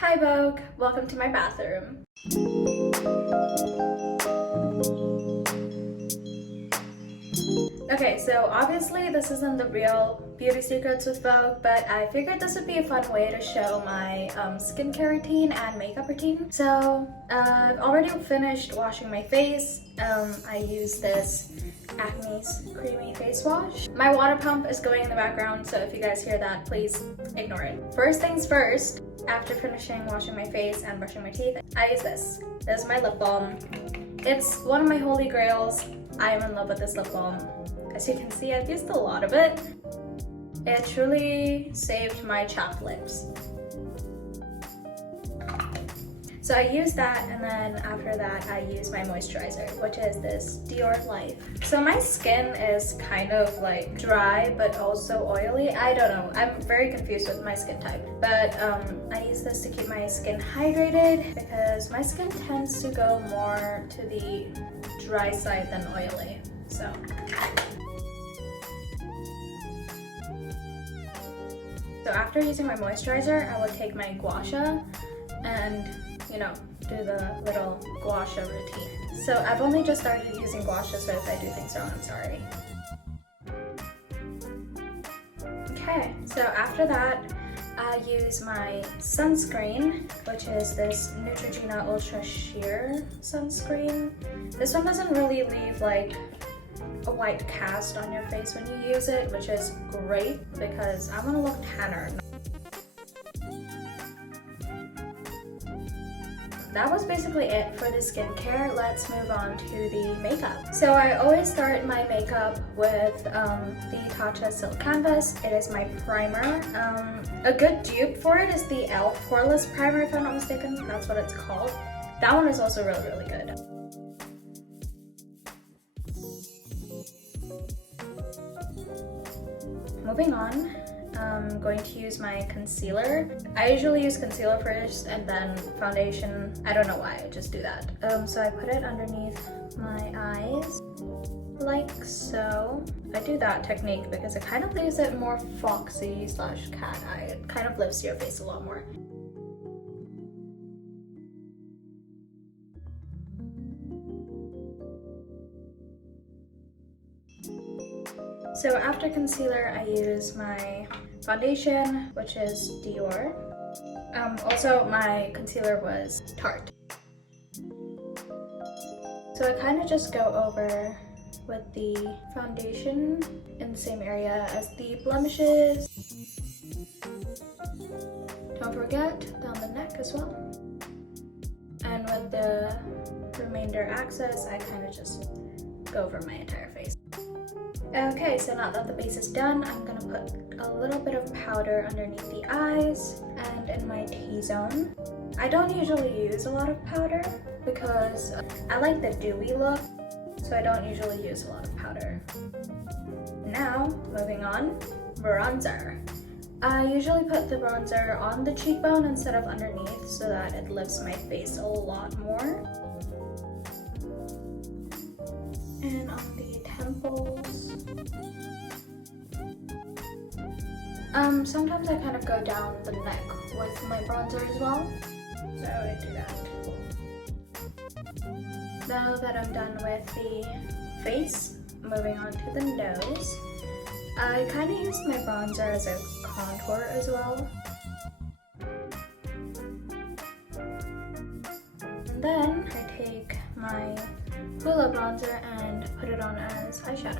Hi Vogue, welcome to my bathroom. Okay, so obviously this isn't the real beauty secrets with Vogue, but I figured this would be a fun way to show my skincare routine and makeup routine. So I've already finished washing my face. I use this Acme's creamy face wash. My water pump is going in the background, so if you guys hear that, please ignore it. First things first, after finishing washing my face and brushing my teeth, I use this. This is my lip balm. It's one of my holy grails. I am in love with this lip balm. As you can see, I've used a lot of it. It truly saved my chapped lips. So I use that, and then after that I use my moisturizer, which is this Dior Life. So my skin is kind of like dry but also oily. I don't know, I'm very confused with my skin type. But I use this to keep my skin hydrated because my skin tends to go more to the dry side than oily. So after using my moisturizer, I will take my gua sha and do the little gua sha routine. So I've only just started using gua sha, so if I do things wrong, I'm sorry. Okay, so after that, I use my sunscreen, which is this Neutrogena Ultra Sheer sunscreen. This one doesn't really leave like a white cast on your face when you use it, which is great because I want to look tanner. That was basically it for the skincare. Let's move on to the makeup. So I always start my makeup with the Tatcha Silk Canvas. It is my primer. A good dupe for it is the e.l.f. Poreless Primer, if I'm not mistaken. That's what it's called. That one is also really, really good. Moving on, I'm going to use my concealer. I usually use concealer first and then foundation. I don't know why, I just do that. So I put it underneath my eyes, like so. I do that technique because it kind of leaves it more foxy / cat eye. It kind of lifts your face a lot more. So after concealer, I use my foundation, which is Dior. Also, my concealer was Tarte. So I kind of just go over with the foundation in the same area as the blemishes. Don't forget, down the neck as well. And with the remainder access, I kind of just go over my entire face. Okay, so now that the base is done, I'm gonna put a little bit of powder underneath the eyes and in my T-zone. I don't usually use a lot of powder because I like the dewy look, so I don't usually use a lot of powder. Now, moving on, bronzer. I usually put the bronzer on the cheekbone instead of underneath so that it lifts my face a lot more. And on the temples. Sometimes I kind of go down the neck with my bronzer as well, so I do that. Now that I'm done with the face, moving on to the nose. I kind of use my bronzer as a contour as well. And then I take my Hoola bronzer and put it on as eyeshadow.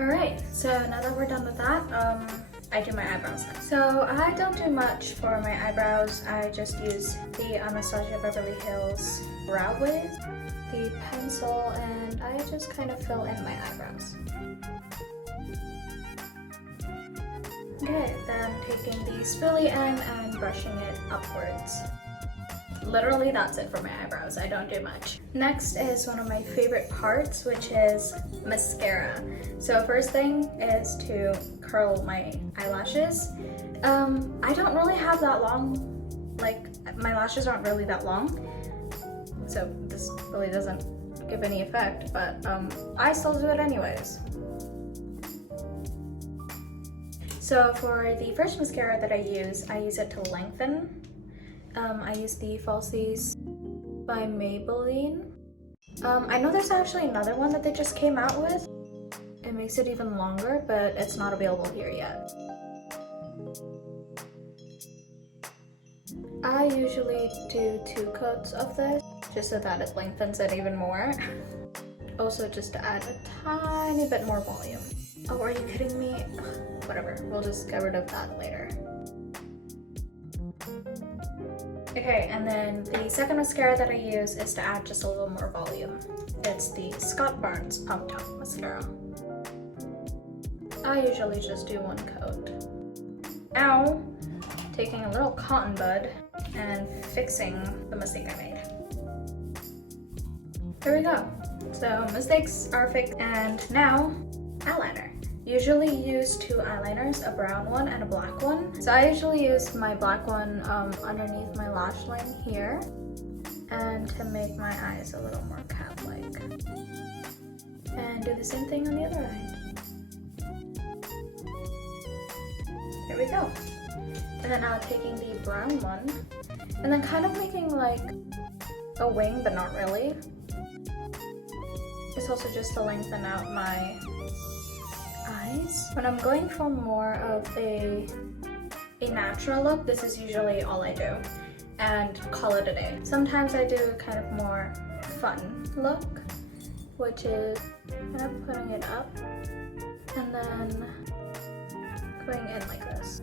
Alright, so now that we're done with that, I do my eyebrows next. So I don't do much for my eyebrows. I just use the Anastasia Beverly Hills Brow Wiz, the pencil, and I just kind of fill in my eyebrows. Okay, then taking the spoolie end and brushing it upwards. Literally, that's it for my eyebrows. I don't do much. Next is one of my favorite parts, which is mascara. So first thing is to curl my eyelashes. I don't really have that long, like my lashes aren't really that long. So this really doesn't give any effect, but I still do it anyways. So for the first mascara that I use it to lengthen. I use the Falsies by Maybelline. I know there's actually another one that they just came out with. It makes it even longer, but it's not available here yet. I usually do 2 coats of this, just so that it lengthens it even more. Also just to add a tiny bit more volume. Oh, are you kidding me? Ugh, whatever, we'll just get rid of that later. Okay, and then the second mascara that I use is to add just a little more volume. It's the Scott Barnes Pump Top Mascara. I usually just do 1 coat. Now, taking a little cotton bud and fixing the mistake I made. There we go. So mistakes are fixed, and now eyeliner. Usually use 2 eyeliners, a brown one and a black one. So I usually use my black one underneath my lash line here, and to make my eyes a little more cat-like. And do the same thing on the other eye. There we go. And then now taking the brown one, and then kind of making like a wing, but not really. It's also just to lengthen out my eyes. When I'm going for more of a natural look, this is usually all I do, and call it a day. Sometimes I do a kind of more fun look, which is kind of putting it up and then going in like this,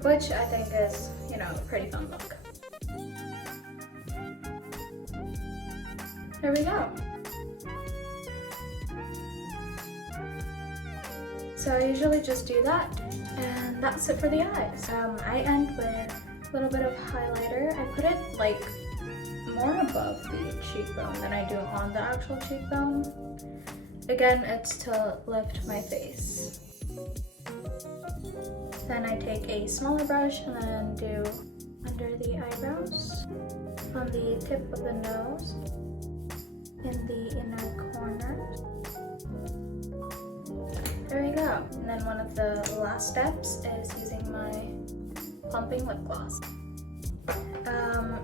which I think is, you know, a pretty fun look. There we go. So I usually just do that, and that's it for the eyes. I end with a little bit of highlighter. I put it like more above the cheekbone than I do on the actual cheekbone. Again, it's to lift my face. Then I take a smaller brush and then do under the eyebrows, on the tip of the nose, in the inner corners. There you go. And then one of the last steps is using my plumping lip gloss.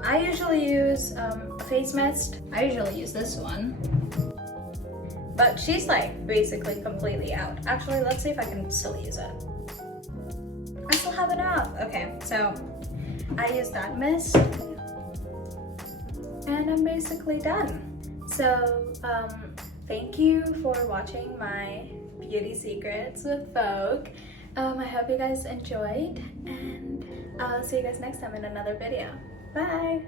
I usually use a face mist. I usually use this one, but she's like basically completely out. Actually, let's see if I can still use it. I still have enough. Okay, so I use that mist, and I'm basically done. So thank you for watching my beauty secrets with Vogue. I hope you guys enjoyed, and I'll see you guys next time in another video. Bye!